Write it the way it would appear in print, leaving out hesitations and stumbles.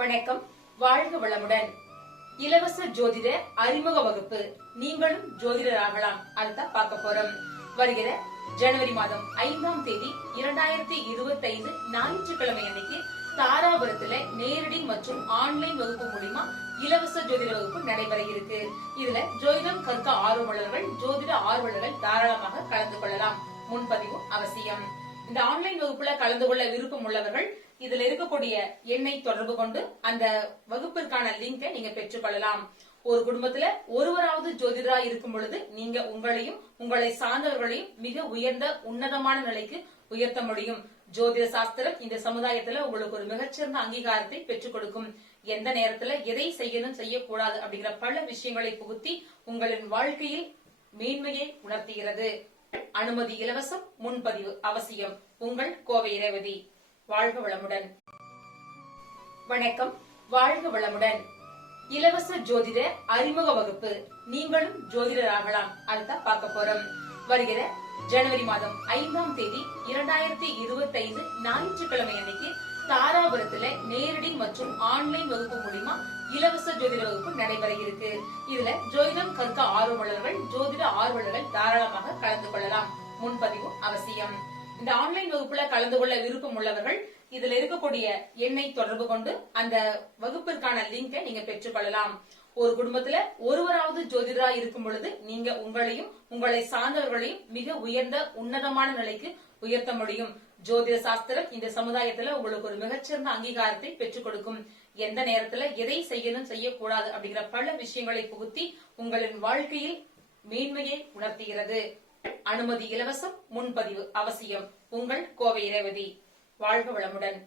வணக்கம், வாழ்க வளமுடன். இலவச ஜோதிட அறிமுக வகுப்பு. நீங்களும் ஜோதிடர் ஆகலாம். அதுதான் பார்க்க போறோம். வருகிற ஜனவரி மாதம் 5ஆம் தேதி 2025 ஞாயிற்றுக்கிழமை அன்னைக்கு தாராபுரத்துல நேரடி மற்றும் ஆன்லைன் வகுப்பு மூலியமா இலவச ஜோதிட வகுப்பு நடைபெற இருக்கு. இதுல ஜோதிடம் கற்க ஆர்வமுள்ளவர்கள், ஜோதிட ஆர்வலர்கள் தாராளமாக கலந்து கொள்ளலாம். முன்பதிவு அவசியம். இந்த ஆன்லைன் வகுப்புல கலந்து கொள்ள விருப்பம் உள்ளவர்கள் இதுல இருக்கக்கூடிய எண்ணை தொடர்பு கொண்டு அந்த வகுப்பிற்கான லிங்கை நீங்க பெற்றுக் கொள்ளலாம். ஒரு குடும்பத்துல ஒருவராவது ஜோதிடரா இருக்கும் பொழுது நீங்க உங்களையும் உங்களை சார்ந்தவர்களையும் மிக உயர்ந்த உன்னதமான நிலைக்கு உயர்த்த முடியும். ஜோதிட சாஸ்திரம் இந்த சமுதாயத்துல உங்களுக்கு ஒரு மிகச்சிறந்த அங்கீகாரத்தை பெற்றுக் கொடுக்கும். எந்த நேரத்துல எதை செய்யணும் செய்யக்கூடாது அப்படிங்கிற பல விஷயங்களை புகுத்தி உங்களின் வாழ்க்கையில் மேன்மையை உணர்த்துகிறது. அனுமதி இலவசம், முன்பதிவு அவசியம். உங்கள் கோவை ரேவதி. வாழ்க வளமுடன். வணக்கம், வாழ்க வளமுடன். இலவச ஜோதிட அறிமுக வகுப்பு. நீங்களும் ஜோதிடர் ஆகலாம். அதுதான் பார்க்க போறோம். வருகிற ஜனவரி மாதம் 5ஆம் தேதி 2025 ஞாயிற்றுக்கிழமை அன்னைக்கு தாராபுரத்துல நேரடி மற்றும் ஆன்லைன் வகுப்பு மூலியமா இலவச ஜோதிட வகுப்பு நடைபெற இருக்கு. இதுல ஜோதிடம் கற்க ஆர்வமுள்ளவர்கள், ஜோதிட ஆர்வலர்கள் தாராளமாக கலந்து கொள்ளலாம். முன்பதிவு அவசியம். இந்த ஆன்லைன் வகுப்புல கலந்து கொள்ள விருப்பம் உள்ளவர்கள் இதுல இருக்கக்கூடிய எண்ணை தொடர்பு கொண்டு அந்த வகுப்பிற்கான லிங்கை நீங்க பெற்றுக் கொள்ளலாம். ஒரு குடும்பத்துல ஒருவராவது ஜோதிடரா இருக்கும் பொழுது நீங்க உங்களையும் உங்களை சார்ந்தவர்களையும் மிக உயர்ந்த உன்னதமான நிலைக்கு உயர்த்த முடியும். ஜோதிட சாஸ்திரம் இந்த சமுதாயத்துல உங்களுக்கு ஒரு மிகச்சிறந்த அங்கீகாரத்தை பெற்றுக் கொடுக்கும். எந்த நேரத்துல எதை செய்யணும் செய்யக்கூடாது அப்படிங்கிற பல விஷயங்களை புகுத்தி உங்களின் வாழ்க்கையில் மேன்மையை உணர்த்துகிறது. அனுமதி இலவசம், முன்பதிவு அவசியம். உங்கள் கோவை ரேவதி. வாழ்க வளமுடன்.